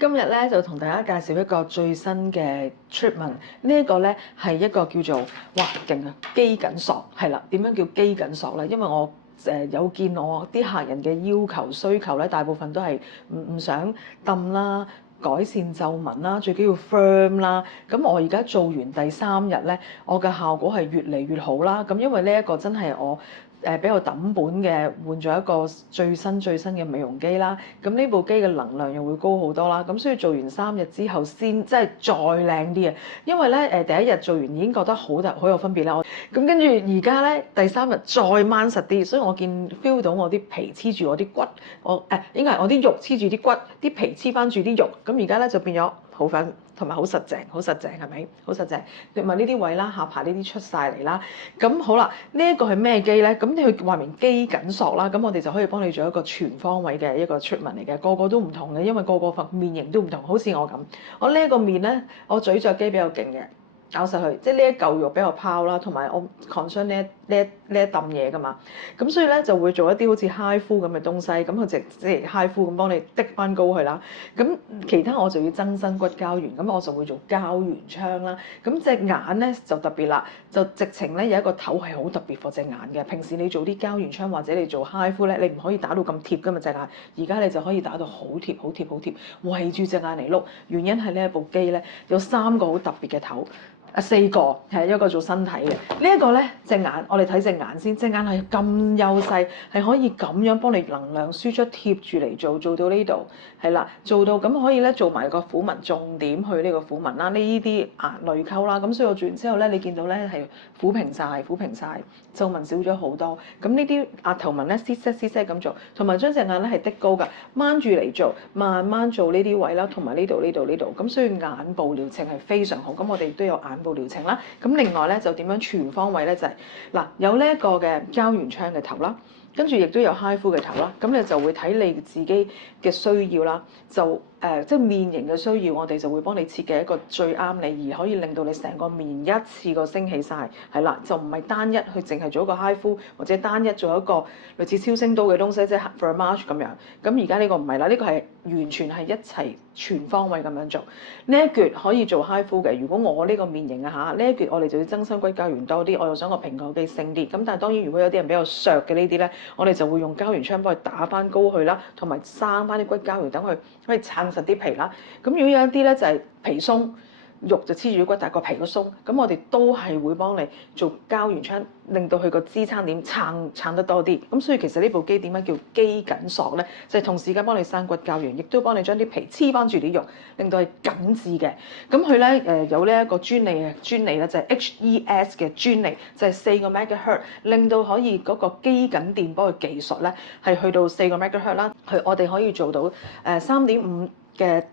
今日咧就同大家介紹一個最新嘅 treatment，呢一個咧係一個叫做哇勁啊肌緊索，係啦，點樣叫肌緊索咧？因為我有見我啲客人嘅要求需求咧，大部分都係唔想揼啦。改善皺紋啦，最緊要 firm 啦。咁我而家做完第3日咧，我嘅效果係越嚟越好啦。咁因為呢一個真係我比較抌本嘅，換咗一個最新嘅美容機啦。咁呢部機嘅能量又會高好多啦。咁所以做完3日之後先即係再靚啲啊。因為咧第一日做完已經覺得好有分別啦。咁跟住而家咧第3日再掹實啲，所以我feel 到我啲皮黐住我啲骨，應該係我啲肉黐住啲骨，啲皮黐翻住啲肉。咁而家咧就變咗好粉同埋好實淨係咪？好實淨，同埋呢啲位啦，下巴呢啲出晒嚟啦。咁好啦，呢一個係咩機咧？咁佢話明肌緊索啦，咁我哋就可以幫你做一個全方位嘅一個 treatment 嚟嘅，個個都唔同嘅，因為個個面型都唔同。好似我咁，我呢一個面咧，我咀嚼肌比較勁嘅，咬實佢，即係呢一嚿肉比較拋啦，同埋我 concern 呢一揼嘢噶嘛，咁所以咧就會做一啲好似 HIFU 咁嘅東西，咁佢即係 HIFU 咁幫你滴翻高佢啦。咁其他我就要增生骨膠原，咁我就會做膠原槍啦。咁隻眼咧就特別啦，就直情咧有一個頭係好特別for隻眼嘅。平時你做啲膠原槍或者你做 HIFU 咧，你唔可以打到咁貼噶嘛隻眼，而家你就可以打到好貼，圍住隻眼嚟碌。原因係呢一部機咧有3個好特別嘅頭。4個係一個做身體嘅，呢一個咧隻眼，我哋睇隻眼先，隻眼係咁幼細，係可以咁樣幫你能量輸出貼住嚟做到呢度，係啦，做到咁可以咧做埋個虎紋，重點去呢個虎紋啦，呢啲眼淚溝啦，咁所以我做完之後咧，你見到咧係撫平晒，皺紋少咗好多，咁呢啲額頭紋咧絲絲咁做，同埋將隻眼咧係滴高㗎，掹住嚟做，慢慢做呢啲位啦，同埋呢度，咁所以眼部療程係非常好，咁我哋都有眼部療程啦，咁另外咧就點樣全方位咧就係嗱有呢一個嘅膠原槍嘅頭啦，跟住亦都有 HIFU 嘅頭啦，咁你就會睇你自己嘅需要啦，就即係面型嘅需要，我哋就會幫你設計一個最啱你，而可以令到你成個面一次過升起晒，係啦，就唔係單一去淨係做一個 HIFU 或者單一做一個類似超聲刀嘅東西，即係 Thermage 咁樣。咁而家呢個唔係啦，呢個係完全係一齊全方位咁樣做。呢一橛可以做 HIFU 嘅，如果我呢個面型啊嚇，呢一橛我哋就要增生骨膠原多啲，我又想個平抗肌升啲。咁但係當然如果有啲人比較削嘅呢啲咧，我哋就會用膠原槍幫佢打翻高佢啦，同埋生翻啲骨膠原，等佢可以撐實啲皮啦。咁如果有一啲咧就係皮鬆，肉就黐住骨，但係個皮都鬆，咁我哋都係會幫你做膠原槍，令到佢個支撐點撐得多啲。咁所以其實呢部機點解叫肌緊索咧？就係同時間幫你生骨膠原，亦都幫你將啲皮黐翻住啲肉，令到係緊緻嘅。咁佢咧有呢一個專利咧，就係 HES 嘅專利，就係4個 MHz，令到可以嗰個肌緊電波嘅技術咧係去到4個 MHz 啦。我哋可以做到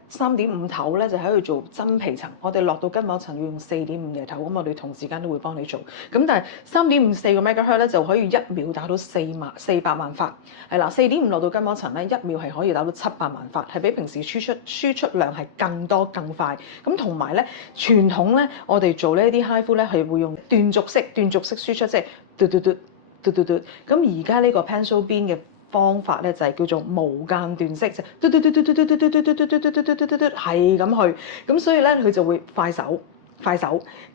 3.5頭咧，就喺度做真皮層。我哋落到筋膜層要用4.5嘅頭，咁我哋同時間都會幫你做。咁但係3.54個 MHz 咧就可以1秒打到400萬發，係啦。4.5落到筋膜層咧，1秒係可以打到700萬發，係比平時輸出量係更多更快。咁同埋咧，傳統咧我哋做呢啲 HIFU 咧係會用斷續式輸出，即係嘟嘟嘟。咁而家呢個 pencil beam 嘅方法咧就係叫做無間斷式，就嘟嘟嘟嘟嘟嘟嘟嘟嘟嘟嘟嘟嘟嘟嘟嘟係咁去，咁所以咧佢就會快手，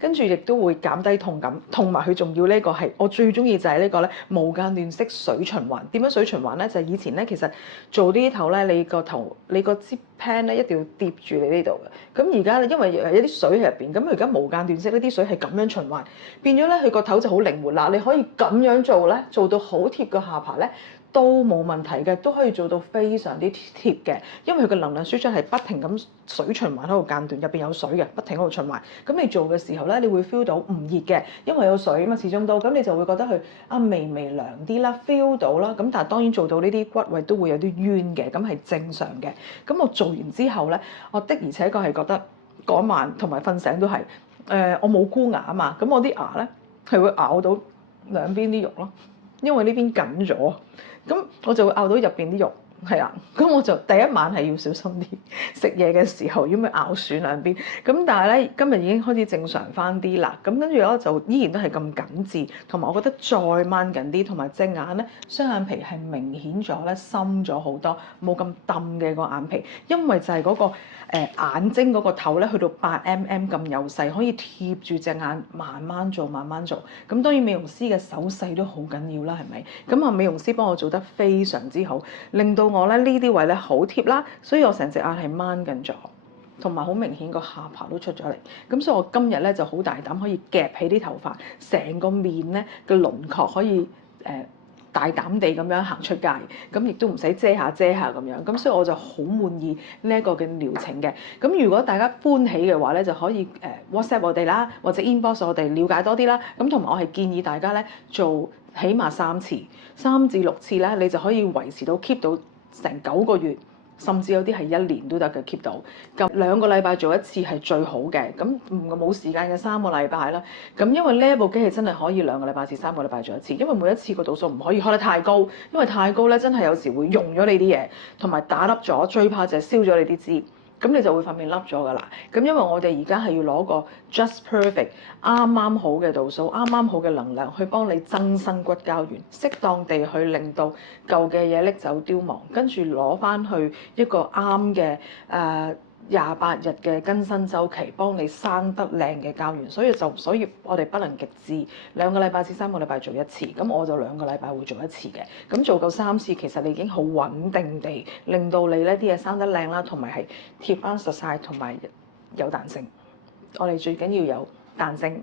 跟住亦都會減低痛感，同埋佢仲要呢個係我最中意就係呢個咧無間斷式水循環。點樣水循環咧？就係以前咧其實做呢啲頭咧，你個支 pen 咧一定要疊住你呢度嘅。咁而家咧因為有啲水喺入邊，咁而家無間斷式呢啲水係咁樣循環，變咗咧佢個頭就好靈活啦。你可以咁樣做咧，做到好貼個下巴咧。都冇問題嘅，都可以做到非常之貼嘅，因為佢嘅能量輸出係不停咁水循環喺度間斷，入邊有水嘅，不停喺度循環。咁你做嘅時候咧，你會 feel 到唔熱嘅，因為有水啊嘛，始終都咁你就會覺得佢微涼啲啦 ，feel 到啦。咁但係當然做到呢啲骨位都會有啲冤嘅，咁係正常嘅。咁我做完之後咧，我的而且確係覺得嗰晚同埋瞓醒都係我冇箍牙啊嘛，咁我啲牙咧係會咬到兩邊啲肉咯，因為呢邊緊咗。咁我就會咬到入邊啲肉，係啦，咁我就第一晚係要小心啲食嘢嘅時候，要唔要咬損兩邊？咁但係咧，今日已經開始正常翻啲啦。咁跟住咧就依然都係咁緊緻，同埋我覺得再掹緊啲，同埋隻眼咧雙眼皮係明顯咗咧深咗好多，冇咁揼嘅個眼皮，因為就係嗰個眼睛嗰個頭咧去到8mm咁幼細，可以貼住隻眼慢慢做慢慢做。咁當然美容師嘅手勢都好緊要啦，係咪？咁啊美容師幫我做得非常之好，令到我咧呢啲位咧好貼啦，所以我成隻眼係掹緊咗，同埋好明顯個下巴都出咗嚟。咁所以我今日咧就好大膽可以夾起啲頭髮，成個面咧嘅輪廓可以大膽地咁樣行出街，咁亦都唔使遮下咁樣，咁所以我就好滿意呢一個嘅療程嘅。咁如果大家歡喜嘅話咧，就可以WhatsApp 我哋啦，或者 inbox 我哋了解多啲啦。咁同埋我係建議大家咧做起碼3次，3至6次咧，你就可以維持到 keep 到成9個月。甚至有啲係1年都得嘅 keep 到，咁2個禮拜做一次係最好嘅。咁冇時間嘅3個禮拜啦。咁因為呢一部機器真係可以2個禮拜至3個禮拜做一次，因為每一次個度數唔可以開得太高，因為太高咧真係有時會溶咗你啲嘢，同埋打粒咗，最怕就係燒咗你啲脂。咁你就會塊面凹咗㗎啦。咁因為我哋而家係要攞個 just perfect 啱啱好嘅度數，啱啱好嘅能量去幫你增生骨膠原，適當地去令到舊嘅嘢拎走凋亡，跟住攞翻去一個啱嘅28日嘅更新週期，幫你生得靚嘅膠原。所以我哋不能極致2個禮拜至3個禮拜做一次，咁我就2個禮拜會做一次嘅。咁做夠3次，其實你已經好穩定地令到你呢啲嘢生得靚啦，同埋係貼翻實晒，同埋有彈性。我哋最緊要有彈性。